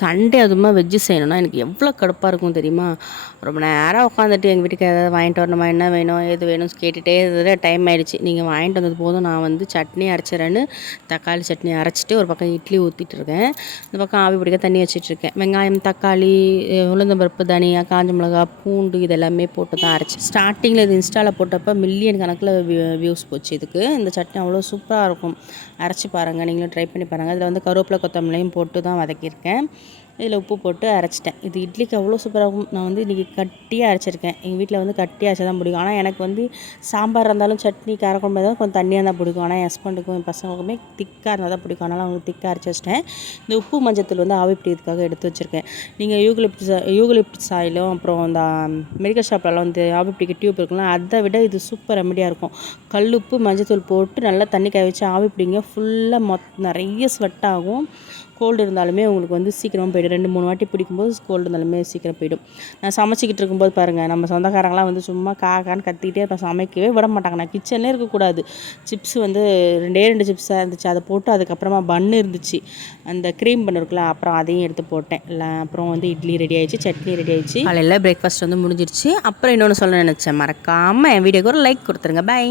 Sunday அதுமா veg செய்யணும்னா எனக்கு எவ்வளோ கடுப்பாக இருக்கும் தெரியுமா? ரொம்ப நேரம் உட்காந்துட்டு எங்கள் வீட்டுக்கு ஏதாவது வாங்கிட்டு வரணுமா, என்ன வேணும் எது வேணும்னு கேட்டுகிட்டே இருந்தது. டைம் ஆகிடுச்சு. நீங்கள் வாங்கிட்டு வந்தது போதும், நான் வந்து சட்னி அரைச்சிடறேன்னு தக்காளி சட்னி அரைச்சிட்டு ஒரு பக்கம் இட்லி ஊற்றிட்டு இருக்கேன். இந்த பக்கம் ஆவி பிடிக்க தண்ணி வச்சிட்ருக்கேன். வெங்காயம், தக்காளி, உளுந்தம்பருப்பு, தனியா, காஞ்ச மிளகா, பூண்டு இதெல்லாமே போட்டு தான் அரைச்சி ஸ்டார்டிங்கில் இது இன்ஸ்டாவில் போட்டப்போ மில்லியன் கணக்கில் வியூஸ் போச்சு. இதுக்கு இந்த சட்னி அவ்வளோ சூப்பராக இருக்கும். அரைச்சி பாருங்கள், நீங்களும் ட்ரை பண்ணி பாருங்கள். இதில் வந்து கருவேப்பிலை, கொத்தமல்லியும் போட்டு தான் வதக்கியிருக்கேன். இதில் உப்பு போட்டு அரைச்சிட்டேன். இது இட்லிக்கு அவ்வளோ சூப்பராக இருக்கும். நான் வந்து இன்றைக்கி கட்டியாக அரைச்சிருக்கேன். எங்கள் வீட்டில் வந்து கட்டியாக அரைச்சா தான் பிடிக்கும். ஆனால் எனக்கு வந்து சாம்பார் இருந்தாலும் சட்னி காரக்குழம்பு இருந்தாலும் கொஞ்சம் தண்ணியாக இருந்தால் பிடிக்கும். ஆனால் என் ஹஸ்பண்டுக்கும் என் பசங்களுக்குமே திக்காக இருந்தால் தான் பிடிக்கும். அதனால் அவங்களுக்கு திக்காக அரைச்சி வச்சிட்டேன். இந்த உப்பு மஞ்சத்தூள் வந்து ஆவி பிடிக்கிறதுக்காக எடுத்து வச்சுருக்கேன். நீங்கள் யூகலிப்டிஸ் ஆயிலும் அப்புறம் இந்த மெடிக்கல் ஷாப்லலாம் வந்து ஆவி பிடிக்க டியூப் இருக்குல்ல, அதை விட இது சூப்பர் ரெமடியாக இருக்கும். கல்லுப்பு மஞ்சத்தூள் போட்டு நல்லா தண்ணி காய வச்சு ஆவி பிடிங்க. ஃபுல்லாக நிறைய ஸ்வெட் ஆகும். கோல்டு இருந்தாலுமே உங்களுக்கு வந்து சீக்கிரமாக போய்டும். 2-3 வாட்டி பிடிக்கும்போது கோல்டு இருந்தாலுமே சீக்கிரம் போய்டும். நான் சமைச்சிக்கிட்டு இருக்கும்போது பாருங்கள், நம்ம சொந்தக்காரங்களாம் வந்து சும்மா காக்கான்னு கத்திக்கிட்டே இருப்பேன். சமைக்கவே விட மாட்டாங்க. நான் கிச்சன்லேயே இருக்கக்கூடாது. சிப்ஸ் வந்து 2 சிப்ஸாக இருந்துச்சு. அதை போட்டு அதுக்கப்புறமா பன்னு இருந்துச்சு, அந்த க்ரீம் பன் இருக்குல்ல, அப்புறம் அதையும் எடுத்து போட்டேன். இல்லை அப்புறம் வந்து இட்லி ரெடி ஆகிடுச்சு, சட்னி ரெடி ஆகிடுச்சு. காலையில் பிரேக்ஃபாஸ்ட் வந்து முடிஞ்சிருச்சு. அப்புறம் இன்னொன்று சொல்ல நினச்சேன், மறக்காமல் என் வீடியோக்கு ஒரு லைக் கொடுத்துருங்க. பை.